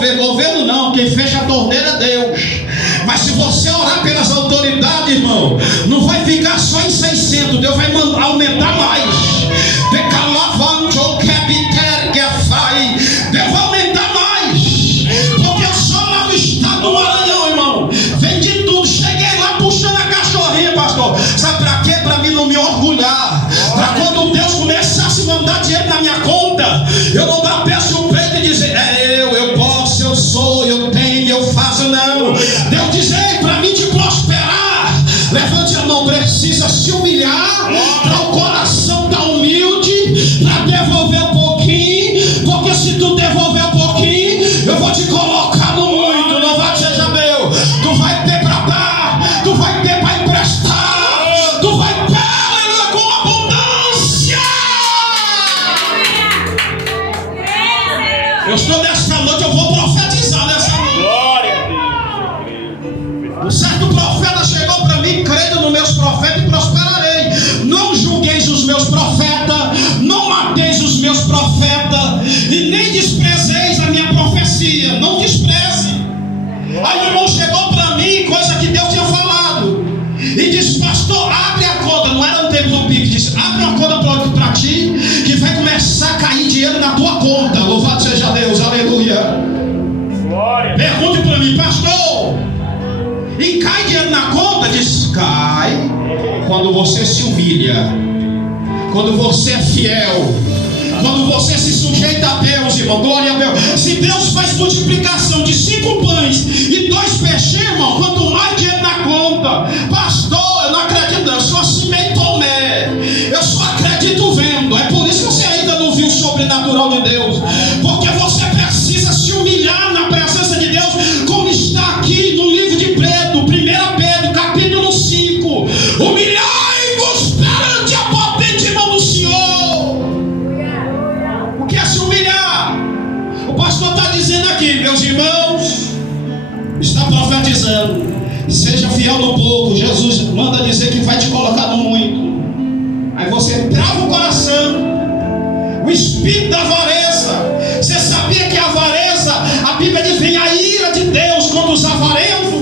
governo. Governo não, quem fecha a torneira é Deus. Mas se você orar pelas autoridades, irmão, não vai ficar só em 600, Deus vai aumentar mais. Deus vai aumentar mais. Porque eu sou lá no estado do Maranhão, irmão. Vem de tudo. Cheguei lá puxando a cachorrinha, pastor. Sabe pra quê? Pra mim não me orgulhar. Pra quando Deus começasse a mandar dinheiro na minha conta, eu não dar peço no peito e dizer, eu posso, eu sou, eu tenho, eu faço. Não. Deus diz, pra mim te prosperar, levante a mão. Precisa se humilhar para o coração estar humilde, para devolver um pouquinho. Porque se tu devolver um pouquinho, eu vou te colocar no muito. Louvado seja Deus. Tu vai ter para dar, tu vai ter para emprestar, tu vai ter, aleluia, com abundância. Eu estou nessa noite, eu vou profetizar nessa noite. Um certo profeta chegou para mim, crendo nos meus profetas e prosperarei. Não julgueis os meus profetas, não mateis os meus profetas, e nem desprezeis a minha profecia. Não despreze. Aí o irmão chegou para mim, coisa que Deus tinha falado, e disse, pastor, abre a conta. Não era no tempo do pique, disse, abre uma conta para ti, que vai começar a cair dinheiro na tua conta. Louvado seja Deus, aleluia. Glória. Pergunte para mim, pastor, e cai dinheiro na conta? Diz, cai quando você se humilha, quando você é fiel, quando você se sujeita a Deus, irmão. Glória a Deus. Se Deus faz multiplicação de 5 pães e 2 peixes, irmão, quanto mais dinheiro na conta. Pastor, eu não acredito, eu sou assim meio Tomé, eu só acredito vendo. É por isso que você ainda não viu o sobrenatural de Deus, porque você precisa se humilhar na presença de Deus, como está aqui no livro de Pedro, 1 Pedro, capítulo 5. Humilhai-vos perante a potente mão do Senhor. O que é se humilhar? O pastor está dizendo aqui, meus irmãos, está profetizando, seja fiel no pouco. Jesus manda dizer que vai te colocar no muito. Aí você trava o coração, o espírito da avareza. Você sabia que a avareza, a Bíblia diz, vem a ira de Deus contra os avarentos?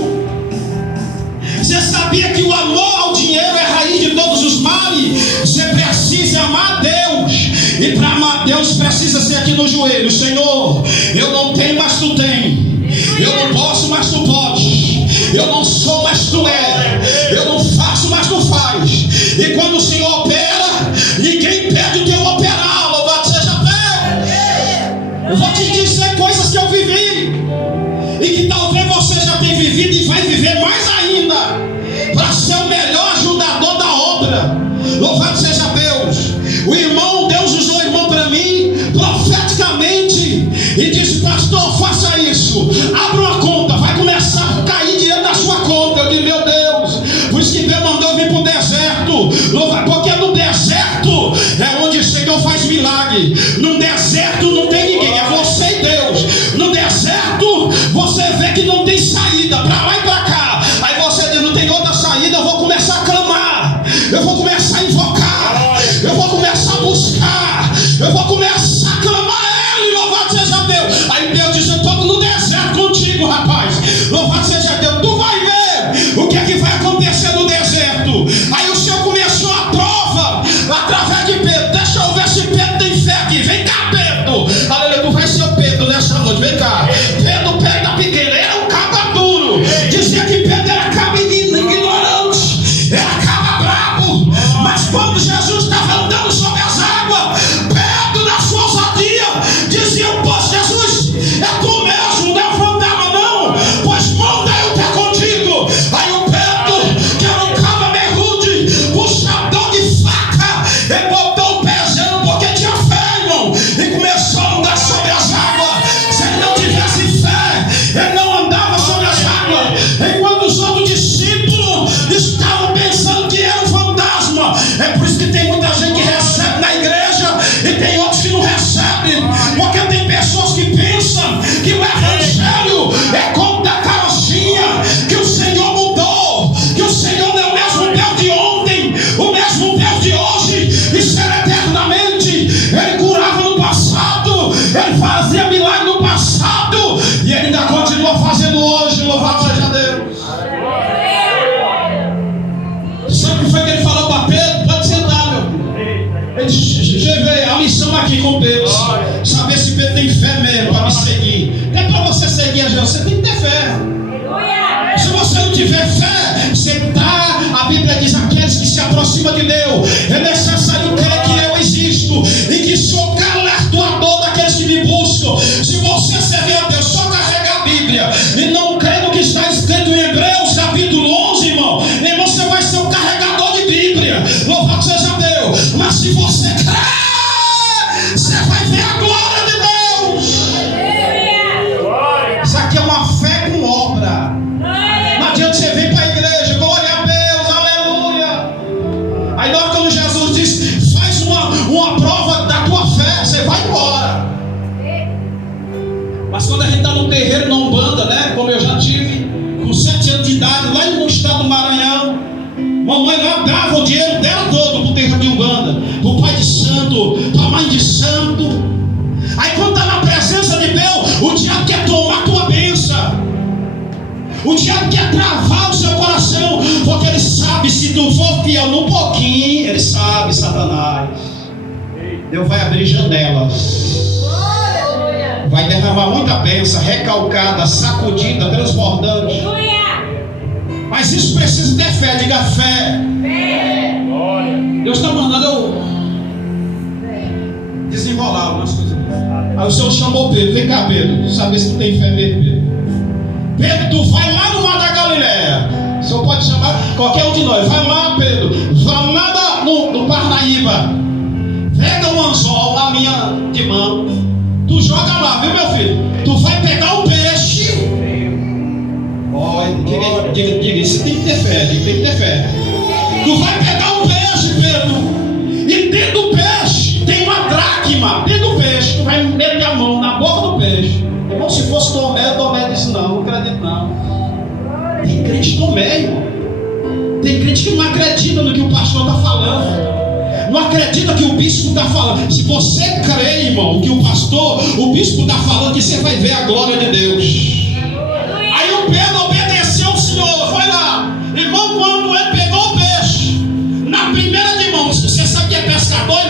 Você sabia que o amor ao dinheiro é a raiz de todos os males? Você precisa amar Deus, e para amar Deus precisa ser aqui no joelho. Senhor, eu não tenho, mas tu tem. Eu não posso, mas tu pode. Eu não sou, mas tu é. Eu não faço, mas tu faz. E quando o Senhor opera, ninguém pede o teu operar. Louvado seja Deus. Eu vou te dizer coisas que eu vivi, e que talvez você já tenha vivido e vai viver mais ainda, para ser o melhor ajudador da obra. Louvado seja Deus. O irmão, Deus usou o irmão para mim profeticamente e disse, pastor, faça isso, abra uma conta, vai começar a cair dinheiro na sua conta. Eu disse, meu Deus, por isso que Deus mandou eu vir para o deserto, porque no deserto é onde o Senhor faz milagre. No deserto não tem ninguém, é você e Deus. No deserto você vê que não tem saída, para lá e para cá. Aí você diz, não tem outra saída, eu vou começar a clamar, eu vou começar a invocar, eu vou começar a buscar, eu vou começar a clamar a Ele. Louvado seja Deus. Aí Deus diz, eu estou no deserto contigo, rapaz. Louvado seja Deus. Tu vai ver o que é que vai acontecer no deserto. Aí o Senhor começou a prova através de Pedro. Deixa eu ver se Pedro tem fé aqui. Vem cá, Pedro. Aleluia, tu vai ser o Pedro nessa noite. Vem cá. Pedro, Pedro da pequena, era um cabra duro. Dizia que Pedro era cabra ignorante, era cabra brabo. Mas quando Jesus estava andando sobre as águas, Pedro, na sua ousadia, dizia, pô, Jesus, é tu mesmo, não é fantasma não, pois manda eu ter contigo. Aí o Pedro, que era um cabra meio rude, puxador de faca, ele botou o pezão porque tinha fé, irmão, e começou a andar sobre as águas. Se ele não tivesse com Deus. Saber se Pedro tem fé mesmo para me seguir. É para você seguir a Jesus, você tem que ter fé. Se você não tiver fé, a Bíblia diz: aqueles que se aproximam de Deus, é necessário crer que eu existo e que sou galardoador daqueles que me buscam. Se você servir a Deus, só carrega a Bíblia e não crê no que está escrito em Hebreus capítulo 11, irmão, você vai ser um carregador de Bíblia. Louvado seja Deus. Mas se você crer, você vai ver a glória de Deus. Isso aqui é uma fé com obra. Não adianta você vir para a igreja, glória a Deus, aleluia. Aí na hora quando Jesus diz: faz uma prova da tua fé, você vai embora. Mas quando a gente está no terreiro, na Umbanda, né? Como eu já tive, com 7 anos de idade, lá no estado do Maranhão, mamãe lá dava o dinheiro dela todo para o terreiro de Umbanda, para o pai de santo, para a mãe de santo. Aí quando está na presença de Deus, o diabo quer tomar a tua bênção. O diabo quer travar o seu coração, porque ele sabe, se tu for fiel num pouquinho, ele sabe, Satanás, Deus vai abrir janelas, vai derramar muita bênção, recalcada, sacudida, transbordante. Mas isso precisa ter fé, diga fé. Deus está mandando eu desenrolar algumas coisas. Aí o Senhor chamou Pedro: vem cá, Pedro, saber se tu tem fé mesmo, Pedro. Pedro, tu vai lá no mar da Galileia. O Senhor pode chamar qualquer um de nós. Vai lá, Pedro, vai lá no Parnaíba. Pega um anzol, a minha de mão. Tu joga lá, viu, meu filho? Tu vai pegar um peixe. Olha, diga, você tem que ter fé, tem que ter fé. Tu vai pegar um peixe, Pedro. E dentro do peixe tem uma dracma. Dentro do peixe, tu vai meter a mão na boca do peixe. Irmão, se fosse Tomé disse: não acredito não. Tem crente Tomé, irmão. Tem crente que não acredita no que o pastor está falando. Não acredita que o bispo está falando. Se você crê, irmão, o que o bispo está falando, que você vai ver a glória de Deus. Aí o Pedro obedeceu ao Senhor, foi lá. Irmão, quando ele pegou o peixe, na primeira de mão, você sabe que é pescador,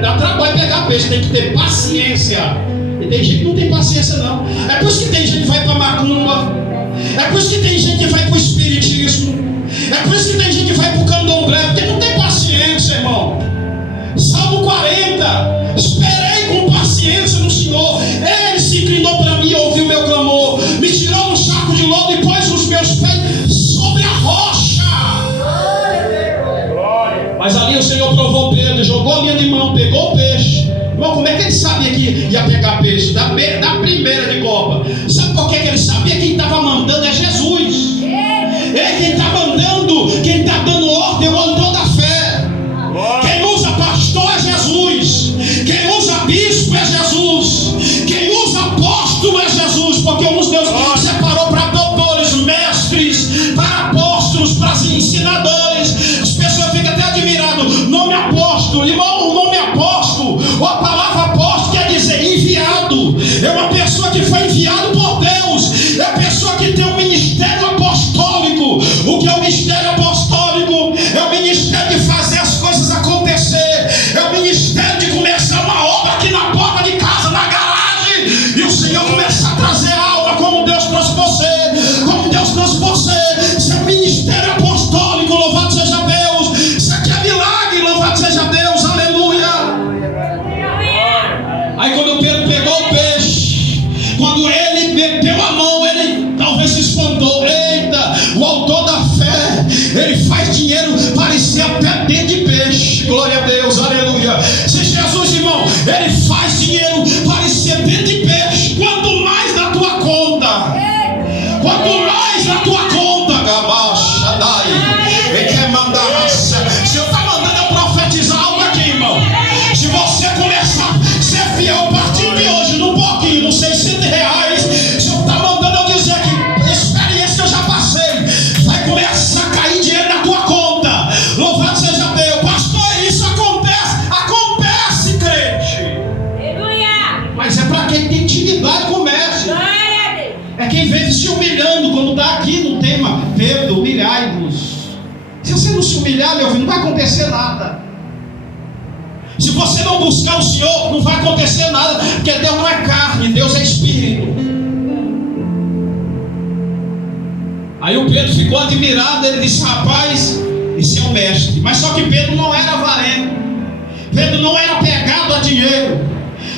dá trabalho pegar peixe, tem que ter paciência. E tem gente que não tem paciência não. É por isso que tem gente que vai para macumba. É por isso que tem gente que vai para o espiritismo. É por isso que tem gente que vai para o candomblé, porque não tem paciência, irmão. Salmo 40: esperei com paciência no Senhor, Ele se inclinou para mim e ouviu meu clamor, me tirou um saco de lodo e pôs os meus pés sobre a rocha. Mas ali o Senhor provou Pedro, jogou a linha de mão, pegou o peixe. Irmão, como é que ele sabia que ia pegar peixe? Da primeira de copa. Sabe por que ele sabia? Quem estava mandando é Jesus. Quem está mandando, quem está dando ordem é o autor da fé. Quem usa pastor é Jesus. Quem usa bispo é Jesus. Quem usa apóstolo é Jesus. Porque uns Deus separou para doutores, mestres, para apóstolos, para ensinadores. As pessoas ficam até admiradas. Nome apóstolo, irmão, o nome apóstolo, ou a palavra apóstolo quer dizer enviado. É uma pessoa que foi enviado por Deus. É a pessoa que tem um ministério apostólico. O que é o ministério apostólico? É o ministério de fazer as coisas acontecer. É o ministério de começar uma obra aqui na porta de casa, na garagem, e o Senhor começar a trazer alma como Deus trouxe você, como Deus trouxe você. Isso é o ministério apostólico, louvado seja Deus. Isso aqui é milagre, louvado seja Deus, aleluia. Aí quando Pedro pegou o peixe, quando ele meteu a mão, ele talvez se espantou. Eita, o autor da fé, ele faz dinheiro parecer até dentro de peixe. Glória a Deus, aleluia. Se Jesus, irmão, ele faz dinheiro parecer dentro de peixe, quanto mais na tua conta. Quanto mais na tua conta, Gabacha, Dai, ele quer mandar. Se eu está mandando eu profetizar algo aqui, irmão. Se você começar a ser fiel a partir de hoje, num pouquinho, nos R$600, se eu está mandando eu dizer que experiência que eu já passei, vai começar a cair dinheiro na tua conta. Louvado seja Deus. Pastor, isso acontece, crente. Mas é para quem tem intimidade com o mestre. É quem vive se humilhando, quando está aqui no tema, Pedro, humilhai-vos. Se você não se humilhar, meu filho, não vai acontecer nada. Se você não buscar o Senhor, não vai acontecer nada, porque Deus não é carne, Deus é espírito. Aí o Pedro ficou admirado, ele disse: rapaz, esse é o mestre. Mas só que Pedro não era avarento, Pedro não era pegado a dinheiro.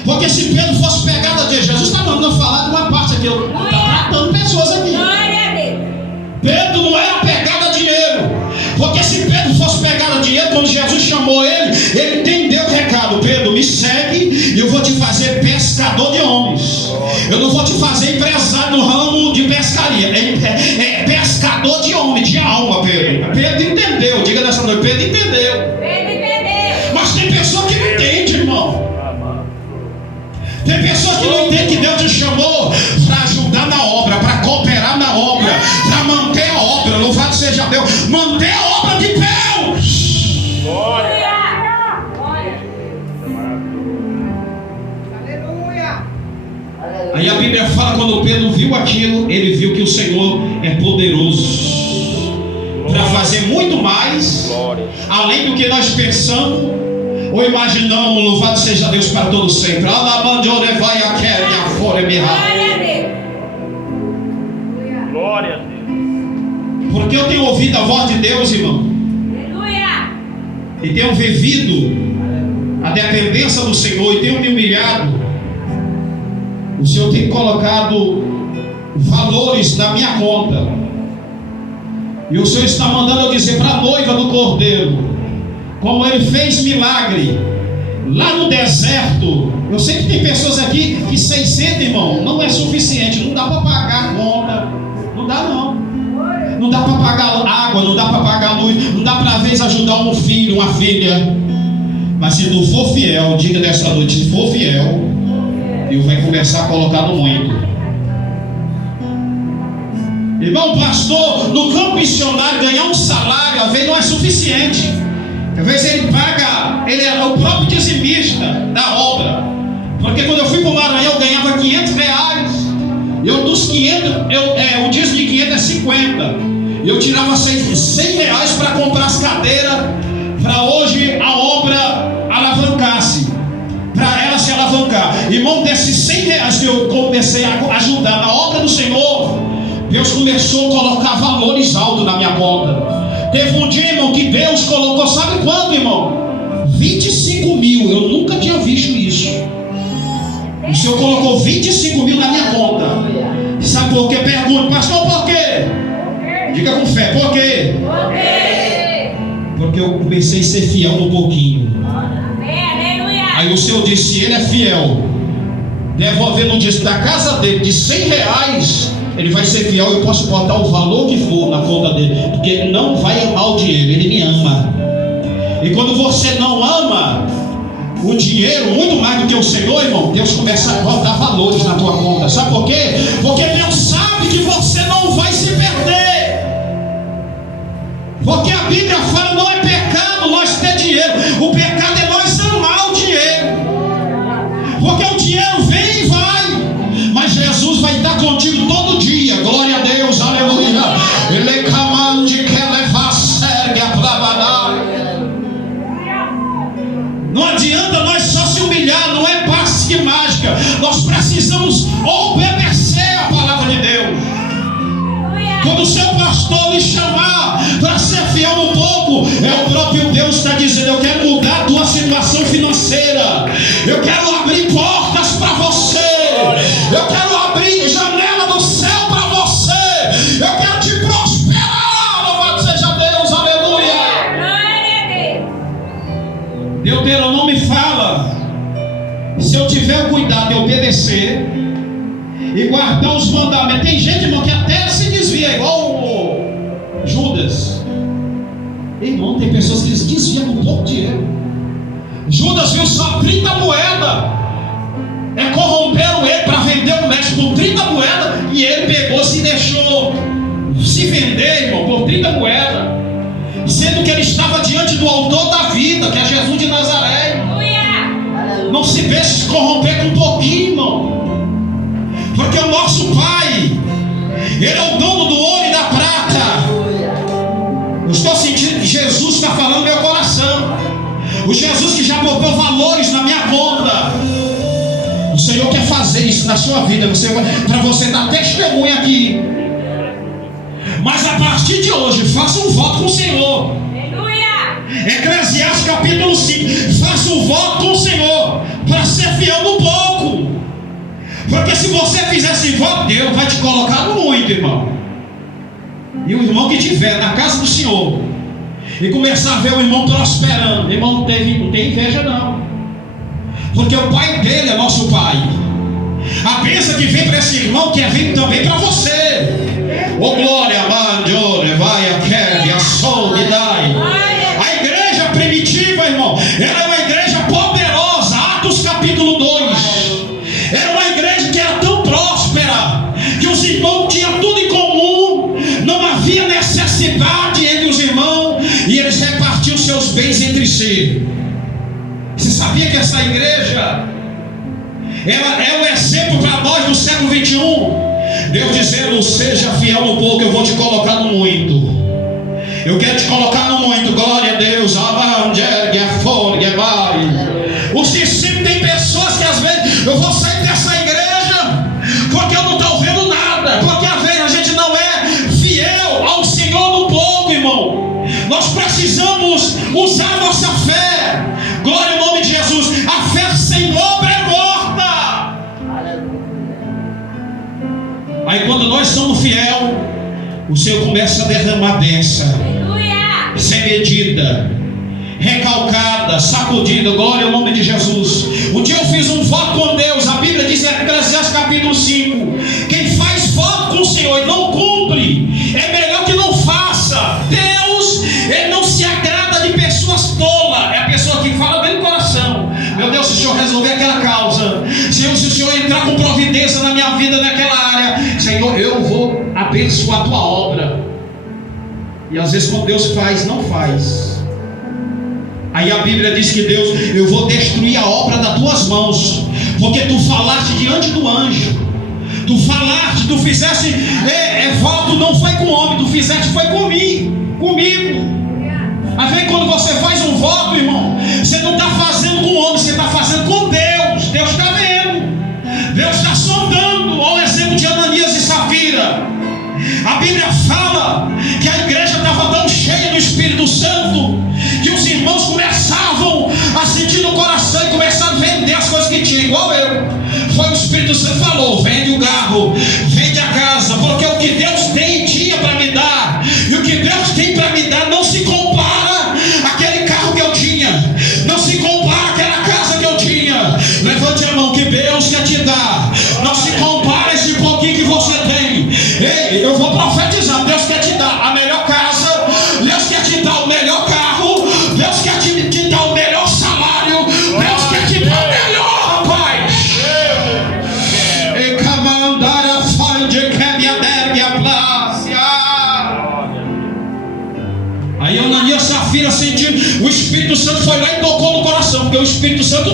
Porque se Pedro fosse pegado a dinheiro, Jesus está mandando falar de uma parte aqui, eu estou tratando pessoas aqui. Pedro não era pegado a dinheiro, porque se Pedro fosse pegado a dinheiro, quando Jesus chamou ele entendeu o recado: Pedro, me segue e eu vou te fazer pescador de homens. Eu não vou te fazer empresário no ramo de pescaria, é pescador de homens, de alma, Pedro. Pedro entendeu, diga dessa noite: Pedro entendeu. Mas tem pessoa que não entende, irmão. Tem pessoas que não entendem que Deus te chamou para ajudar na obra, para cooperar na obra, para manter a obra. Louvado seja Deus, manter a obra de Deus. Glória. Aí a Bíblia fala, quando Pedro viu aquilo, ele viu que o Senhor é poderoso para fazer muito mais, além do que nós pensamos ou imaginamos. Louvado seja Deus para todo sempre. Glória a Deus. Porque eu tenho ouvido a voz de Deus, irmão, e tenho vivido a dependência do Senhor, e tenho me humilhado. O Senhor tem colocado valores na minha conta, e o Senhor está mandando eu dizer para a noiva do Cordeiro, como Ele fez milagre lá no deserto. Eu sei que tem pessoas aqui que 600, irmão, não é suficiente, não dá para pagar a conta, não dá não. Não dá para pagar água, não dá para pagar luz, não dá para às vezes ajudar um filho, uma filha. Mas se tu for fiel, diga dessa noite: se for fiel, Deus vai começar a colocar no muito. Irmão, pastor, no campo missionário, ganhar um salário às vezes não é suficiente. Às vezes ele paga, ele é o próprio dizimista da obra. Porque quando eu fui para o Maranhão, eu ganhava R$500. Eu dos 500, o dízimo de 500 é 50. Eu tirava R$100 para comprar as cadeiras, para hoje a obra alavancasse, para ela se alavancar. Irmão, desses R$100 que eu comecei a ajudar na obra do Senhor, Deus começou a colocar valores altos na minha conta. Teve um dia, irmão, que Deus colocou, sabe quanto, irmão? 25 mil. Eu nunca tinha visto isso. O Senhor colocou 25 mil na minha conta. Sabe por quê? Pergunta: pastor, por quê? Diga com fé: por quê? Porque eu comecei a ser fiel um pouquinho. Aí o Senhor disse: se ele é fiel, devolvendo um dízimo da casa dele de R$100, ele vai ser fiel. Eu posso botar o valor que for na conta dele, porque ele não vai amar o dinheiro, ele me ama. E quando você não ama o dinheiro muito mais do que o Senhor, irmão, Deus começa a botar valores na tua conta. Sabe por quê? Porque Deus sabe que você não vai se perder. Porque a Bíblia fala: não é pecado nós ter dinheiro, o pecado é nós amar o dinheiro. Porque o dinheiro vem e vai, mas Jesus vai estar contigo todo dia. Glória a Deus, aleluia. Ele comande que levar sergue a trabalhar. Não adianta nós só se humilhar, não é passe de mágica. Nós precisamos obedecer a palavra de Deus. Quando o seu pastor lhe chamar para ser fiel um pouco, é o próprio Deus que está dizendo: eu quero mudar a tua situação financeira, eu quero abrir portas para você, eu quero abrir janela do céu para você, eu quero te prosperar. Louvado seja Deus, aleluia. Deuteronômio fala: se eu tiver o cuidado de obedecer e guardar os mandamentos. Tem gente, irmão, que até se desvia, igual o Judas. Irmão, tem pessoas que se desviam com pouco dinheiro. Judas viu só 30 moedas, corromperam ele para vender o mestre por 30 moedas, e ele pegou, se deixou se vender, irmão, por 30 moedas, sendo que ele estava diante do autor da vida, que é Jesus de Nazaré. Não se deixe se corromper com um pouquinho, irmão, porque o nosso Pai, Ele é o dono do ouro e da prata. Eu estou sentindo que Jesus está falando no meu coração. O Jesus que já botou valores na minha conta. O Senhor quer fazer isso na sua vida, para você dar testemunha aqui. Mas a partir de hoje, faça um voto com o Senhor. Eclesiastes capítulo 5. Faça um voto com o Senhor, para ser fiel no pouco. Porque se você fizer esse voto, Deus vai te colocar no muito, irmão. E o irmão que estiver na casa do Senhor e começar a ver o irmão prosperando, irmão, não tem inveja não. Porque o pai dele é nosso pai. A bênção que vem para esse irmão quer vir também para você. Ô glória, mandore, vai a quer, a sol, dai. A igreja primitiva, irmão, ela é uma igreja poderosa. Atos capítulo 2. Era uma igreja que era tão próspera que os irmãos tinham tudo em comum. Não havia necessidade entre os irmãos e eles repartiam seus bens entre si. Você sabia que essa igreja ela é um exemplo para nós do século 21? Deus dizendo: seja fiel no pouco, eu vou te colocar no muito. Eu quero te colocar no muito. Glória a Deus. Os discípulos, tem pessoas que às vezes eu vou sair dessa igreja porque eu não estou vendo nada, porque às vezes a gente não é fiel ao Senhor no pouco, irmão. Nós precisamos usar a nossa fé. Glória ao nome de Jesus. A fé sem obra é morta. Aí quando nós somos fiel, o Senhor começa a derramar bênção sem medida, recalcada, sacudida. Glória ao nome de Jesus. Um dia eu fiz um voto com Deus. A Bíblia diz em Eclesiastes capítulo 5: quem faz voto com o Senhor e não cumpre, é melhor que não faça. Deus, Ele não se agrada de pessoas tolas. É a pessoa que fala bem no coração: meu Deus, se o Senhor resolver aquela causa, se o Senhor entrar com providência na minha vida, naquela área, Senhor, eu vou abençoar a tua obra. E às vezes quando Deus faz, não faz. Aí a Bíblia diz que Deus: eu vou destruir a obra das tuas mãos, porque tu falaste diante do anjo. Tu falaste, tu fizeste voto, não foi com o homem, tu fizeste foi comigo. Às vezes quando você faz um voto, irmão, você não está fazendo com o homem, você está fazendo com Deus. Deus está vendo, Deus está sondando. Olha o exemplo de Ananias e Safira. A Bíblia fala que a igreja estava tão cheia do Espírito Santo que os irmãos começavam a sentir no coração e começaram a vender as coisas que tinham, igual eu. Foi o Espírito Santo que falou: vende o carro, vende a casa, porque o que Deus tem e tinha para me dar, e o que Deus tem para me dar não se compara àquele carro que eu tinha, não se compara àquela casa que eu tinha. Levante a mão, que Deus quer te dar. Não se compara esse pouquinho que você tem. Ei, eu vou profetizar: Deus quer te dar a melhor casa, Deus quer te dar o melhor carro, Deus quer te dar o melhor salário, Deus quer te dar o melhor, rapaz. E camandara fande que me adergue a plácia. Aí Ananias e Safira sentindo, o Espírito Santo foi lá e tocou no coração, porque o Espírito Santo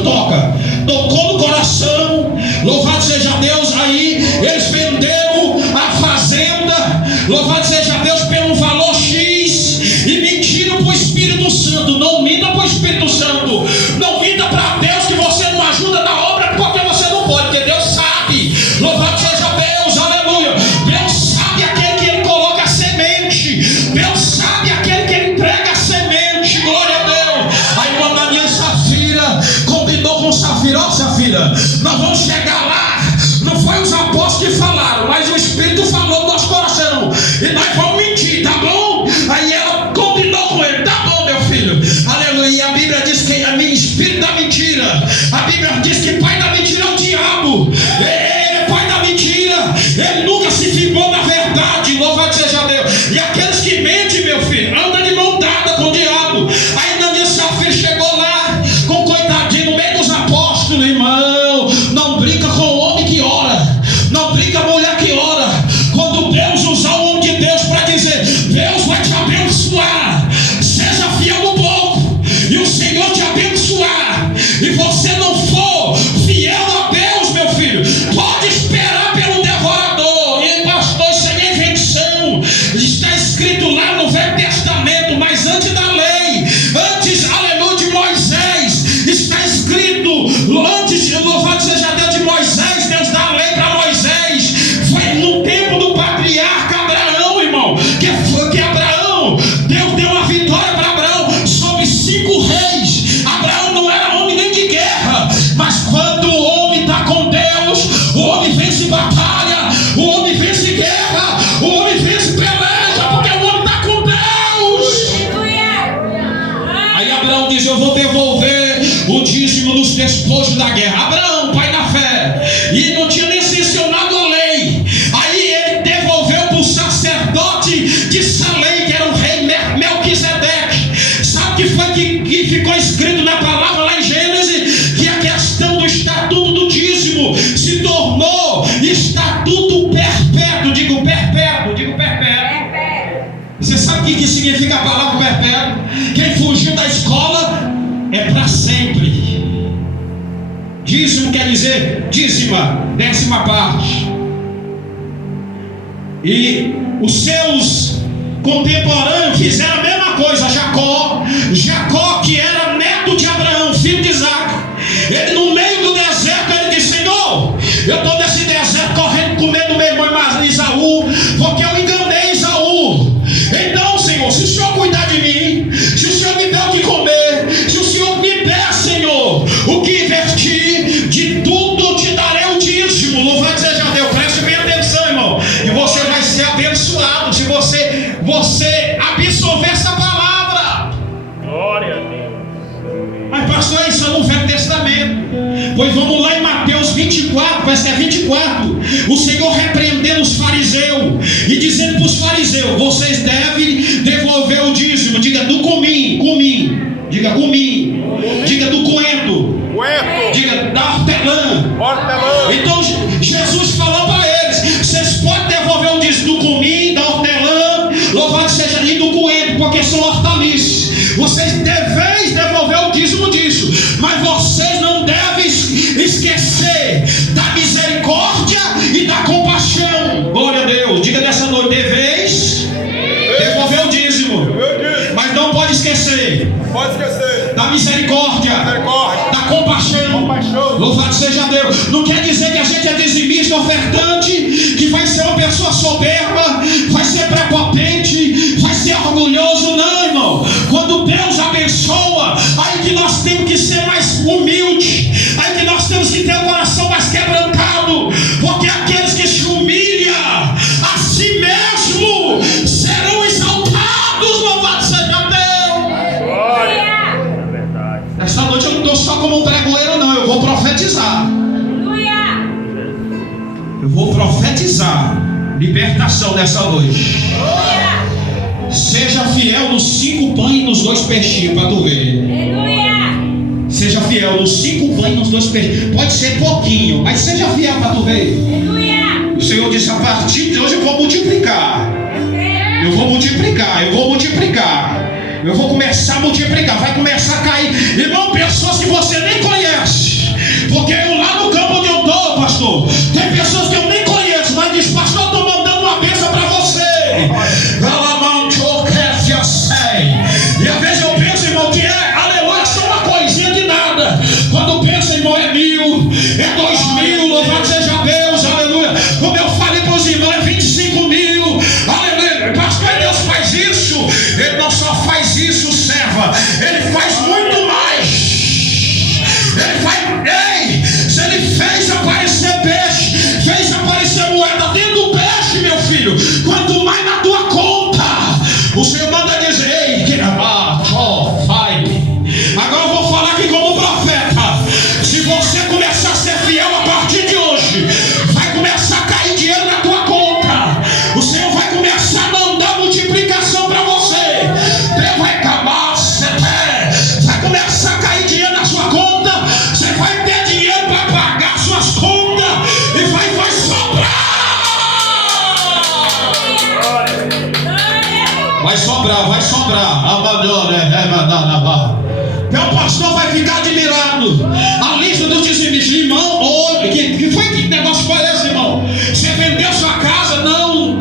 tocou no coração. Louvado seja Deus. Aí eles venderam a fazenda, louvado seja Deus, pelo valor X, e mentiram para o Espírito Santo. Não minta para o Espírito Santo, não minta para Deus que você não ajuda na obra, porque você não pode, porque Deus sabe. Louvado seja Deus, aleluia. Deus sabe aquele que Ele coloca a semente, Deus sabe aquele que Ele entrega a semente. Glória a Deus. Aí quando Ananias e Safira combinou com Safira: ó Safira, nós vamos chegar lá. Não foi os apóstolos que falaram, mas o Espírito falou no nosso coração, e nós vamos mentir, tá bom? Aí ela combinou com ele: tá bom, meu filho, aleluia. E a Bíblia diz que é espírito da mentira. A Bíblia diz que pai da mentira é o diabo. Ele é pai da mentira, ele nunca se firmou na verdade. Louvado seja Deus. E aqueles que mentem, meu filho, andam de mão dada com o diabo. Aí Ananias e Safira chegou lá com o coitadinho no meio dos apóstolos. Irmão, não brinca com o homem que ora, não brinca com a mulher que ora. Quando Deus usar o homem de Deus para dizer: Deus vai te abençoar, seja fiel no pouco e o Senhor te abençoar, e você não for fiel a Deus, meu filho, pode esperar pelo devorador. E pastor, isso guerra, o homem vence peleja, porque o homem está com Deus. Aí Abraão diz: eu vou devolver o dízimo dos despojos da guerra. Abraão, pai da fé, e não tinha nem sancionado a lei. Aí ele devolveu para o sacerdote de Salém, que era o rei Melquisedeque. Sabe o que foi que ficou escrito na palavra lá em Gênesis? Que a questão do estatuto do dízimo se tornou estatuto perpétuo. Digo perpétuo, digo perpétuo. Você sabe o que significa a palavra perpétuo? Quem fugiu da escola é para sempre. Dízimo quer dizer dízima, 10ª parte. E os seus contemporâneos fizeram a mesma coisa. Jacó, que era neto de Abraão, filho de Isaac, ele no meio do deserto, ele disse: Senhor, eu estou nesse deserto correndo com medo do meu irmão Isaú, porque eu enganei Isaú. Então, Senhor, se o Senhor cuidar de mim, se o Senhor me der o que comer, se o Senhor me der, Senhor, o que investir, de tudo te darei o dízimo. Louvado seja Deus. Preste bem atenção, irmão, e você vai ser abençoado se você absorver essa palavra. Glória a Deus. Mas pastor, isso é no Velho Testamento. Pois vamos lá em Mateus 24, vai ser 24. O Senhor repreendendo os fariseus e dizendo para os fariseus: vocês devem devolver o dízimo. Diga do comim. Diga comim. Diga do coentro. Diga da hortelã. Então Jesus falou para eles: vocês podem devolver o dízimo do comim, da hortelã, louvado seja Deus, do coentro, porque são hortaliças. Vocês devem devolver o dízimo disso, mas vocês não devem esquecer da misericórdia e da compaixão. Glória a Deus. Diga nessa noite: deveis devolver o dízimo, mas não pode esquecer da misericórdia, da compaixão. Louvado seja Deus. Não quer dizer que a gente é dizimista, ofertante, que vai ser uma pessoa soberba, vai ser prepotente, vai ser orgulhoso. Não, irmão. Quando Deus abençoa, aí que nós temos que ser mais humilde, aí que nós temos que ter o coração mais quebrantado, porque aqueles que se humilham a si mesmo serão exaltados. Louvado seja Deus. Glória. É verdade. Esta noite eu não estou só como um pregoeiro, não. Eu vou profetizar. Eu vou profetizar libertação nessa noite. Seja fiel nos 5 pães e nos 2 peixinhos, para tu ver. Seja fiel nos 5 pães e nos 2 peixinhos. Pode ser pouquinho, mas seja fiel para tu ver. O Senhor disse: a partir de hoje eu vou multiplicar. Eu vou multiplicar. Eu vou começar a multiplicar. Vai começar a cair. Irmão, pessoas que você nem conhece. Porque eu lá no campo onde eu estou, pastor, tem pessoas que eu nem conheço, mas diz: pastor, eu estou mandando uma bênção para você. E às vezes eu penso, irmão, que aleluia, só uma coisinha de nada. Quando pensa, irmão, é 1.000, é 2.000, louvado seja Deus, aleluia. Como eu falei para os irmãos, é 25.000, aleluia. Pastor, Deus faz isso. Ele não só faz isso, serva, ele faz muito mais. Ele faz, se ele fez aparecer peixe, fez aparecer moeda dentro do peixe, meu filho, quanto mais na tua conta, o Senhor manda dizer: ei, que agora eu vou falar aqui como profeta. Se você começar a ser fiel a partir de hoje, vai começar a cair dinheiro na tua conta. O Senhor vai começar a mandar multiplicação para você. Deus vai acabar, vai começar a cair dinheiro na sua conta. Você vai ter dinheiro para pagar suas contas e vai sobrar. Vai sobrar. Meu pastor vai ficar admirado. A lista dos dizimistas, irmão, que foi que negócio foi esse, irmão? Você vendeu sua casa? Não.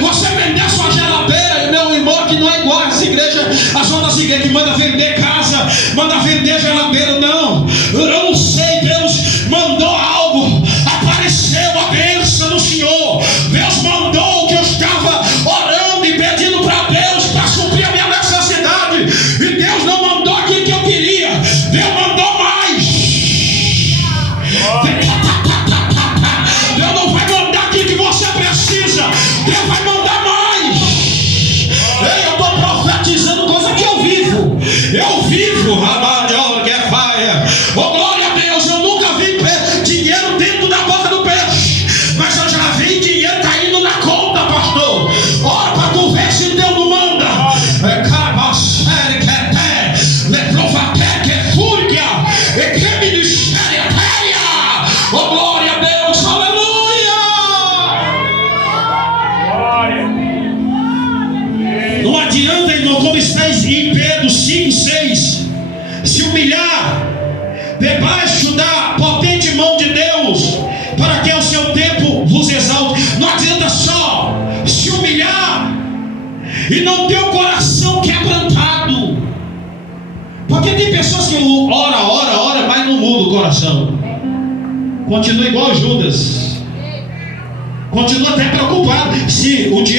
Você vendeu sua geladeira? Meu irmão, que não é igual essa igreja, as outras igrejas que mandam vender casa, mandam vender geladeira. Não, eu não sei. Deus mandou algo, apareceu a bênção do Senhor. Deus mandou o que eu estava orando e pedindo para Deus para suprir a minha necessidade. E Deus não mandou aquilo que eu queria, Deus mandou mais. Deus não vai mandar aquilo que você precisa. humilhar debaixo da potente mão de Deus, para que ao seu tempo vos exalte. Não adianta só se humilhar e não ter o coração quebrantado, porque tem pessoas que ora, mas não muda o coração, continua igual Judas, continua até preocupado. Se o dinheiro